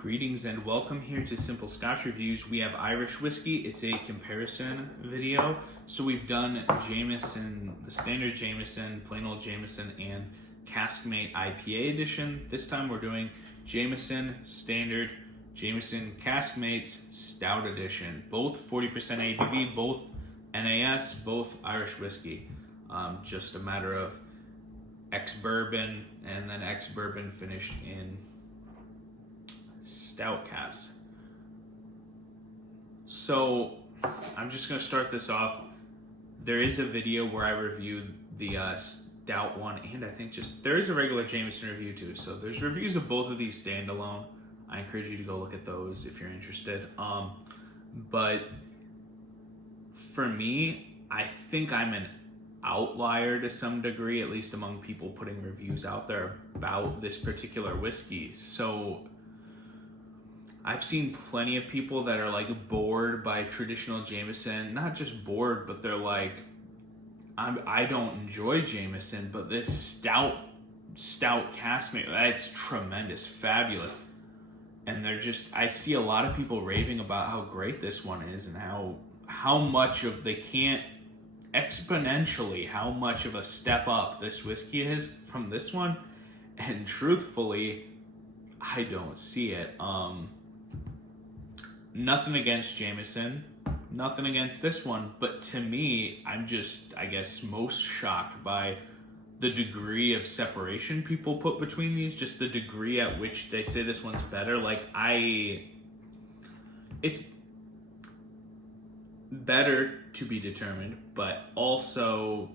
Greetings and welcome here to Simple Scotch Reviews. We have Irish whiskey. It's a comparison video. So we've done Jameson, the standard Jameson, plain old Jameson, and Caskmate IPA edition. This time we're doing Jameson Standard, Jameson Caskmates Stout edition. Both 40% ABV, both NAS, both Irish whiskey. Just a matter of ex-bourbon and then ex-bourbon finished in Stout cask. So I'm just going to start this off. There is a video where I review the Stout one, and I think there is a regular Jameson review too. So there's reviews of both of these standalone. I encourage you to go look at those if you're interested. But for me, I think I'm an outlier to some degree, at least among people putting reviews out there about this particular whiskey. So I've seen plenty of people that are like bored by traditional Jameson, not just bored, but they're like, I don't enjoy Jameson, but this stout Caskmate, that's tremendous, fabulous. And I see a lot of people raving about how great this one is and how much of, they can't exponentially, how much of a step up this whiskey is from this one. And truthfully, I don't see it. Nothing against Jameson, nothing against this one, but to me, I'm just, I guess, most shocked by the degree of separation people put between these, just the degree at which they say this one's better. It's better to be determined, but also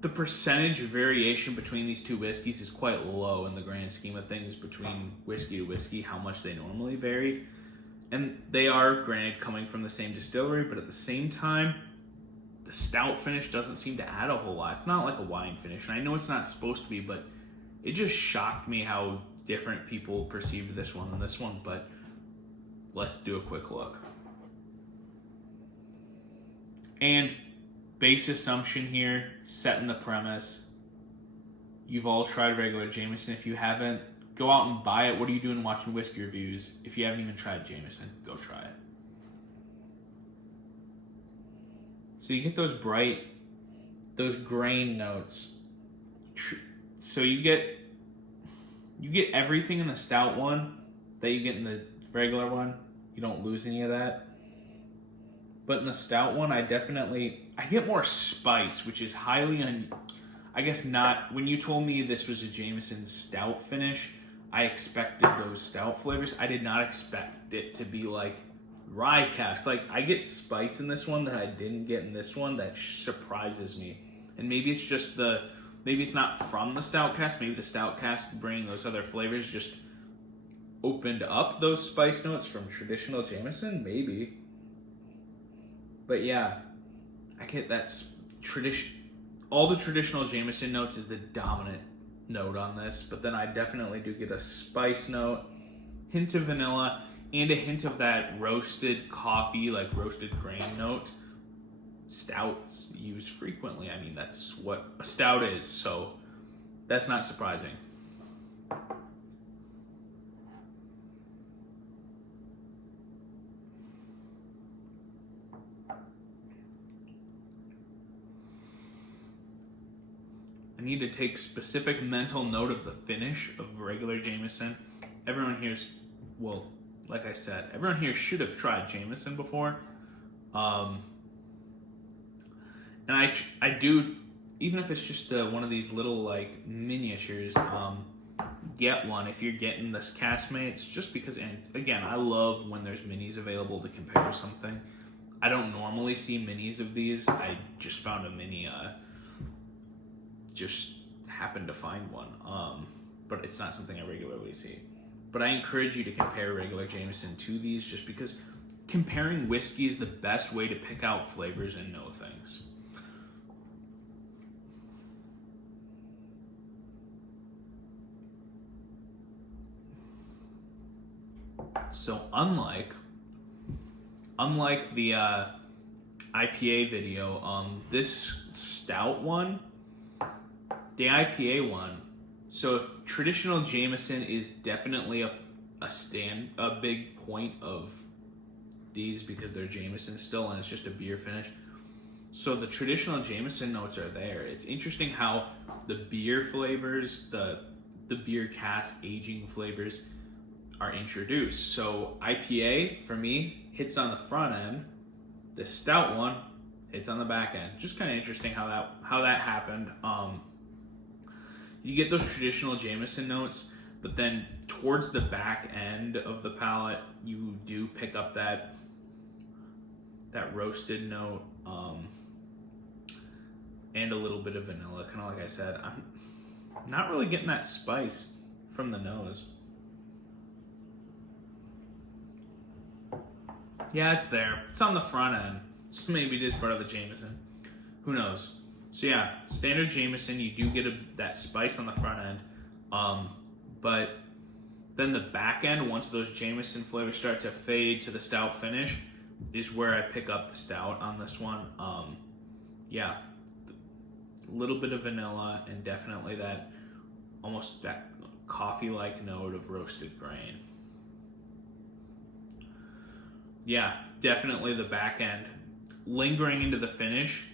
the percentage variation between these two whiskeys is quite low in the grand scheme of things between whiskey to whiskey, how much they normally vary. And they are, granted, coming from the same distillery, but at the same time, the stout finish doesn't seem to add a whole lot. It's not like a wine finish, and I know it's not supposed to be, but it just shocked me how different people perceived this one than this one. But let's do a quick look. And base assumption here, setting the premise. You've all tried regular Jameson. If you haven't, go out and buy it. What are you doing watching whiskey reviews? If you haven't even tried Jameson, go try it. So you get those bright, those grain notes. So you get everything in the stout one that you get in the regular one. You don't lose any of that. But in the stout one, I get more spice, which is highly I guess not. When you told me this was a Jameson stout finish, I expected those stout flavors. I did not expect it to be like rye cask. Like, I get spice in this one that I didn't get in this one that surprises me. And maybe it's just maybe it's not from the stout cask. Maybe the stout cask bringing those other flavors just opened up those spice notes from traditional Jameson. Maybe. But yeah, I get that all the traditional Jameson notes is the dominant note on this, but then I definitely do get a spice note, hint of vanilla, and a hint of that roasted coffee, like roasted grain note. Stouts used frequently. I mean, that's what a stout is, so that's not surprising. I need to take specific mental note of the finish of regular Jameson. Everyone here's, well, like I said, everyone here should have tried Jameson before. And I do, even if it's just one of these little like miniatures, get one if you're getting this Caskmates, just because, and again, I love when there's minis available to compare something. I don't normally see minis of these. I just found a mini, just happened to find one, but it's not something I regularly see. But I encourage you to compare regular Jameson to these, just because comparing whiskey is the best way to pick out flavors and know things. So unlike the IPA video, this stout one, the IPA one So if traditional Jameson is definitely a big point of these because they're Jameson still and it's just a beer finish. So the traditional Jameson notes are there. It's interesting how the beer flavors, the beer cask aging flavors are introduced. So IPA for me hits on the front end. The stout one hits on the back end. Just kind of interesting how that happened. You get those traditional Jameson notes, but then towards the back end of the palate, you do pick up that roasted note, and a little bit of vanilla. Kind of like I said, I'm not really getting that spice from the nose. Yeah, it's there. It's on the front end. So maybe it is part of the Jameson. Who knows? So yeah, standard Jameson, you do get that spice on the front end. But then the back end, once those Jameson flavors start to fade to the stout finish, is where I pick up the stout on this one. Yeah, a little bit of vanilla and definitely that almost that coffee-like note of roasted grain. Yeah, definitely the back end. Lingering into the finish,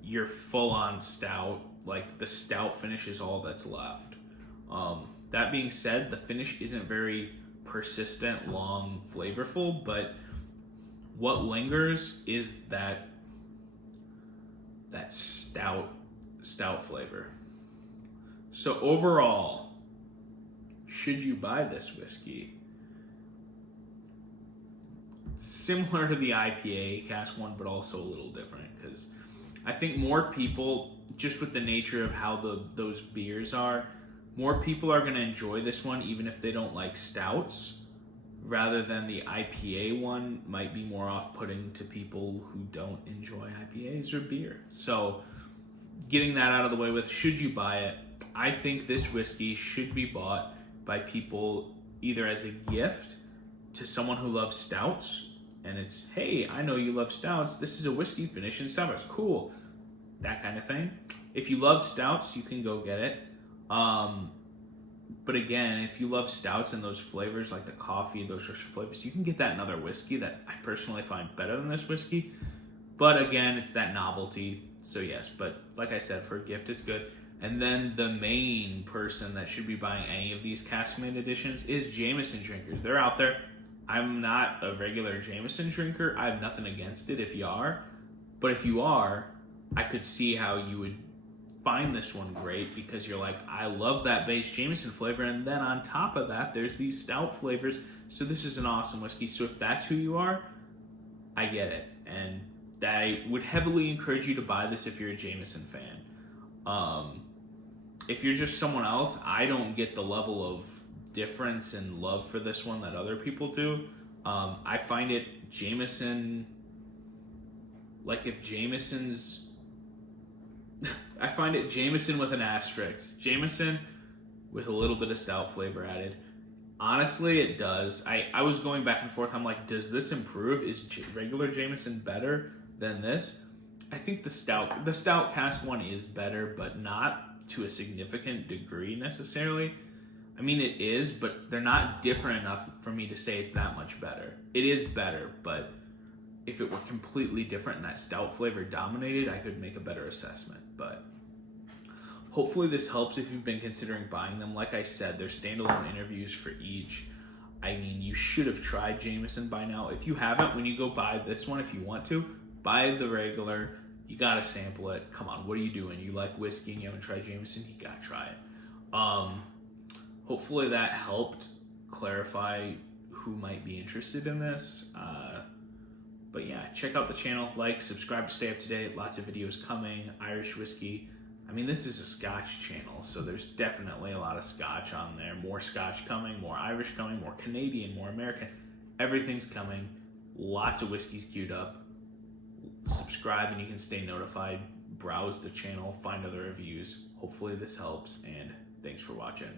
you're full on stout. Like the stout finish is all that's left. That being said, the finish isn't very persistent, long, flavorful, but what lingers is that stout flavor. So overall, should you buy this whiskey? It's similar to the IPA cask one, but also a little different because I think more people, just with the nature of how those beers are, more people are going to enjoy this one even if they don't like stouts, rather than the IPA one might be more off-putting to people who don't enjoy IPAs or beer. So getting that out of the way with, should you buy it? I think this whiskey should be bought by people either as a gift to someone who loves stouts, and it's, hey, I know you love stouts, this is a whiskey finish in stouts, cool, that kind of thing. If you love stouts, you can go get it. But again, if you love stouts and those flavors like the coffee, those roasted flavors, you can get that in other whiskey that I personally find better than this whiskey. But again, it's that novelty. So yes, but like I said, for a gift, it's good. And then the main person that should be buying any of these Caskmate editions is Jameson drinkers. They're out there. I'm not a regular Jameson drinker. I have nothing against it if you are. But if you are, I could see how you would find this one great because you're like, I love that base Jameson flavor, and then on top of that, there's these stout flavors. So this is an awesome whiskey. So if that's who you are, I get it. And I would heavily encourage you to buy this if you're a Jameson fan. If you're just someone else, I don't get the level of difference and love for this one that other people do. I find it Jameson, like if Jameson's, I find it Jameson with an asterisk. Jameson with a little bit of stout flavor added. Honestly, it does. I was going back and forth. I'm like, does this improve? Is regular Jameson better than this? I think the stout cask one is better, but not to a significant degree necessarily. I mean, it is, but they're not different enough for me to say it's that much better. It is better, but if it were completely different and that stout flavor dominated, I could make a better assessment. But hopefully this helps if you've been considering buying them. Like I said, there's standalone interviews for each. I mean, you should have tried Jameson by now. If you haven't, when you go buy this one, if you want to, buy the regular. You gotta sample it. Come on, what are you doing? You like whiskey and you haven't tried Jameson? You gotta try it. Hopefully that helped clarify who might be interested in this. But yeah, check out the channel, like, subscribe to stay up to date. Lots of videos coming, Irish whiskey. I mean, this is a Scotch channel, so there's definitely a lot of Scotch on there. More Scotch coming, more Irish coming, more Canadian, more American. Everything's coming. Lots of whiskeys queued up. Subscribe and you can stay notified. Browse the channel, find other reviews. Hopefully this helps, and thanks for watching.